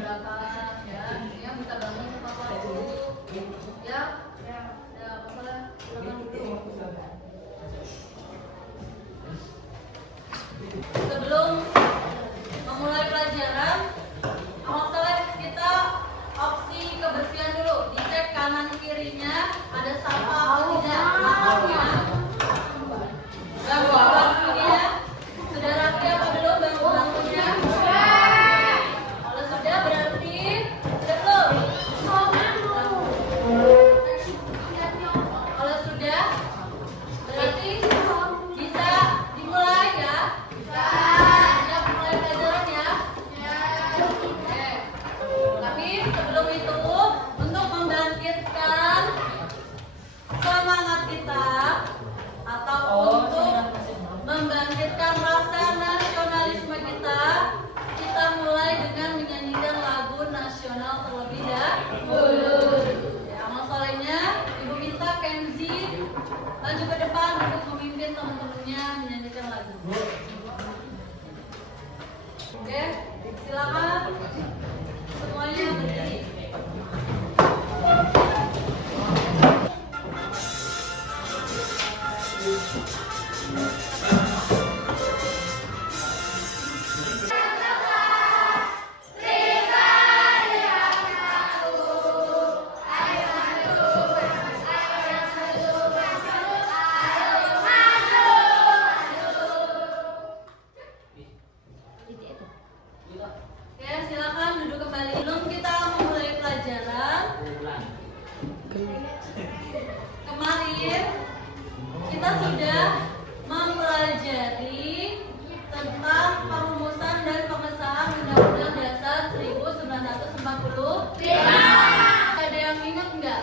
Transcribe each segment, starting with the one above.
belakang ya. Ini bisa bangun sama aku. Ya. Ya, apa-apa. Sebelum memulai pelajaran, masalah kita opsi kebersihan dulu. Dicek kanan kirinya ada sampah atau tidak. Bangku-bangkunya sudah rapi apa belum bangku-bangkunya? Kalau sudah berarti sudah belum? Kalau sudah berarti bisa dimulai ya. Siap mulai pelajaran ya. Oke. Tapi sebelum itu untuk membangkitkan semangat kita atau untuk membangkitkan rasa nasionalisme kita mulai dengan menyanyikan lagu nasional terlebih dahulu. Ya, masalahnya Ibu minta Kenzi maju ke depan untuk memimpin teman-temannya menyanyikan lagu. Oke, silakan semuanya berdiri. Oke, silakan duduk kembali. Sebelum kita memulai pelajaran, kemarin kita sudah mempelajari tentang perumusan dan pengesahan Undang-Undang Dasar 1945. Ada yang ingat nggak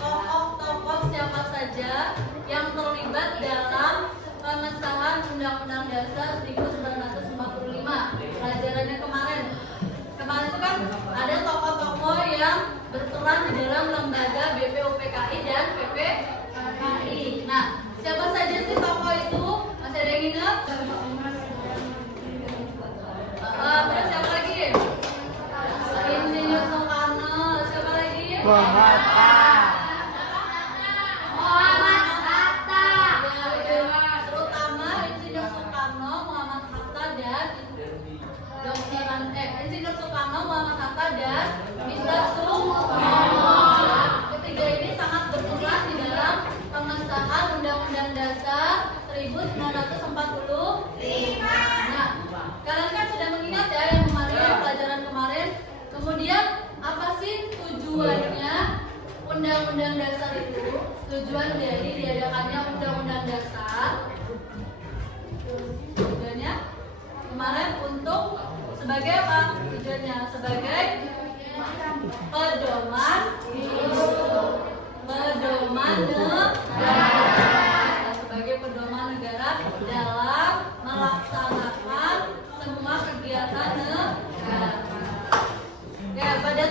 tokoh-tokoh siapa saja yang terlibat dalam pengesahan Undang-Undang Dasar 1945? Pelajarannya kemarin itu kan ada tokoh-tokoh yang berperan di dalam lembaga BPUPKI dan PPKI. Nah, siapa saja sih tokoh itu? Masih ada yang ingat? Terus siapa lagi? Insinyur Soekarno. Siapa lagi? Muhammad Hatta. Terutama Insinyur Soekarno, Muhammad Hatta dan Insinyur Soekarno, Muhammad Hatta dan Mr. Soekarno. Ketiga ini sangat berperan di dalam pengesahan Undang-Undang Dasar 1945. Nah, kalian kan sudah mengingat ya yang kemarin, pelajaran kemarin. Kemudian apa sih tujuannya Undang-Undang Dasar itu? Tujuan dari diadakannya Undang-Undang Dasar, tujuannya kemarin untuk sebagai apa? Tujuannya sebagai pedoman negara, sebagai pedoman negara dalam melaksanakan semua kegiatan negara. Ya, pada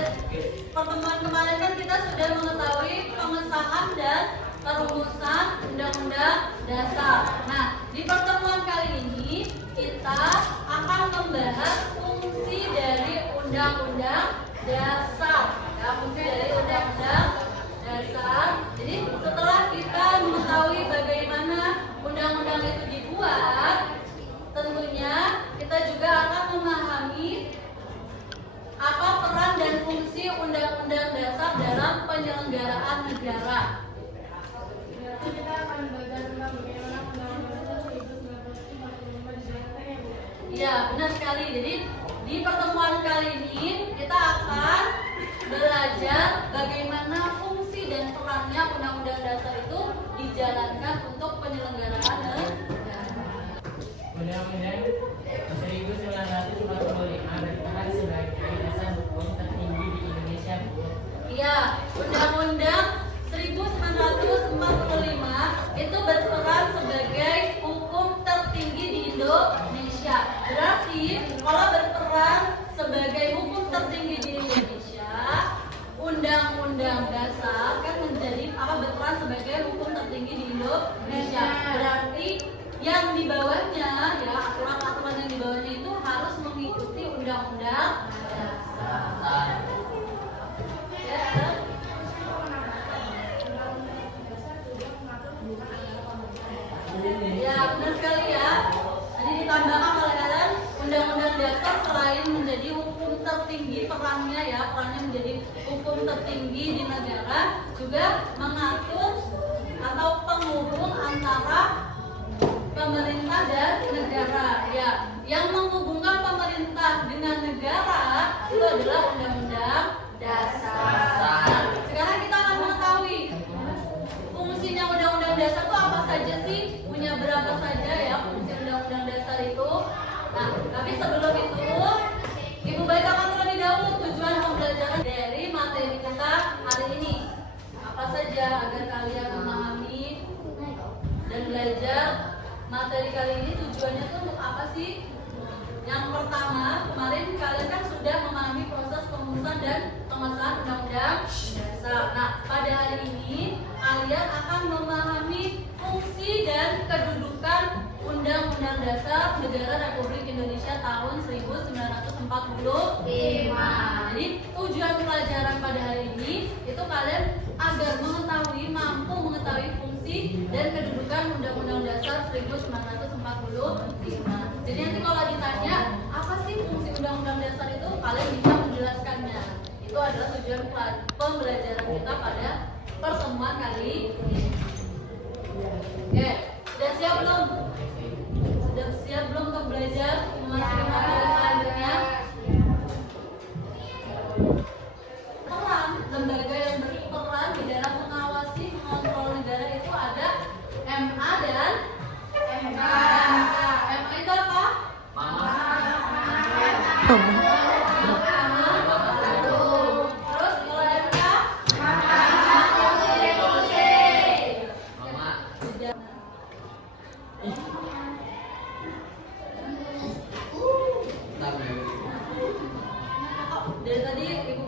pertemuan kemarin kan kita sudah mengetahui pengesahan dan perumusan Undang-Undang Dasar. Nah, di pertemuan kali ini kita akan membahas fungsi dari Undang-Undang Dasar. Ya, fungsi dari Undang-Undang Dasar. Jadi setelah kita mengetahui bagaimana undang-undang itu dibuat, tentunya kita juga akan memahami apa peran dan fungsi Undang-Undang Dasar dalam penyelenggaraan negara. Kita akan belajar tentang bagaimana Undang-Undang Dasar 1945 dijalankan. Iya, benar sekali. Jadi di pertemuan kali ini kita akan belajar bagaimana fungsi dan perannya Undang-Undang Dasar itu dijalankan untuk penyelenggaraan negara. Undang-Undang 1945 berperan sebagai dasar hukum tertinggi di Indonesia, Bu. Iya, Undang-Undang 1945 itu berperan sebagai hukum tertinggi di Indonesia. Berarti kalau berperan sebagai hukum tertinggi di Indonesia, Undang-Undang Dasar kan menjadi berperan sebagai hukum tertinggi di Indonesia. Berarti yang di bawahnya, ya aturan-aturan yang di bawahnya itu harus mengikuti Undang-Undang Dasar. ya, perannya menjadi hukum tertinggi di negara, juga mengatur atau penghubung antara pemerintah dan negara ya. Yang menghubungkan pemerintah dengan negara itu adalah Undang-Undang Dasar. Sekarang kita akan mengetahui fungsinya Undang-Undang Dasar itu apa saja sih, punya berapa saja ya fungsi Undang-Undang Dasar itu. Nah, tapi sebelum itu Ibu bacakan terlebih dahulu tujuan pembelajaran dari materi kita hari ini. Apa saja agar kalian memahami dan belajar materi kali ini, tujuannya tuh untuk apa sih? Yang pertama, kemarin kalian kan sudah memahami proses perumusan dan pengesahan Undang-Undang Dasar. Nah, pada hari ini kalian akan memahami fungsi dan kedudukan Undang-Undang Dasar Negara Republik Indonesia tahun 1945. Jadi, tujuan pelajaran pada hari ini itu kalian agar mengetahui, mampu mengetahui fungsi dan kedudukan Undang-Undang Dasar 1945. Jadi nanti kalau ditanya apa sih fungsi Undang-Undang Dasar itu, kalian bisa menjelaskannya. Itu adalah tujuan pembelajaran kita pada pertemuan kali ini. Oke, sudah siap belum? Sudah siap belum untuk belajar memasuki materi selanjutnya? Peran lembaga yang berperan di dalam mengawasi, mengontrol negara itu ada MA dan MK. MA itu apa? Terus kalau MK? Dari tadi Ibu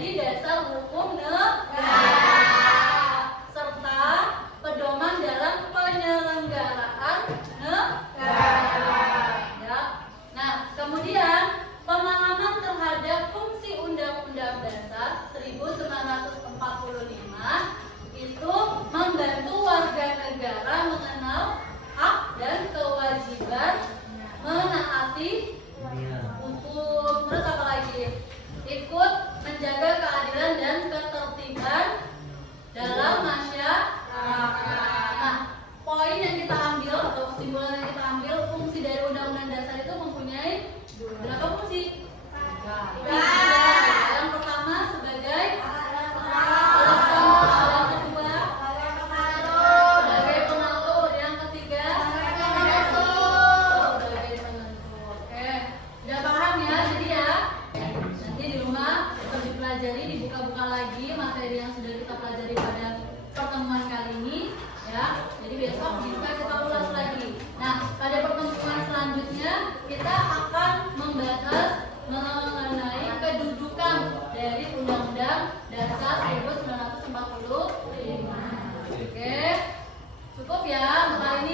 menjadi dasar hukum negara serta pedoman dalam penyelenggaraan negara. Ya. Nah, kemudian pemahaman terhadap fungsi Undang-Undang Dasar 1945 itu membantu warga negara mengenal hak dan kewajiban menaati hukum. Terus apa lagi? Ikut menjaga keadilan dan ketertiban dalam masyarakat. Nah, poin yang kita ambil atau kesimpulan yang kita ambil, fungsi dari Undang-Undang Dasar itu mempunyai berapa fungsi? Tiga. Yang pertama sebagai alat pengatur, yang kedua sebagai pengatur, yang ketiga sebagai penentu. Oke, udah paham ya? Jadi ya, nanti di rumah tetap dipelajari, dibuka-buka lagi materi yang sudah kita pelajari pada pertemuan kali ini, ya. Jadi besok bisa kita ulas lagi. Nah, pada pertemuan selanjutnya kita akan membahas mengenai kedudukan dari Undang-Undang Dasar 1945. Oke, cukup ya untuk kali ini.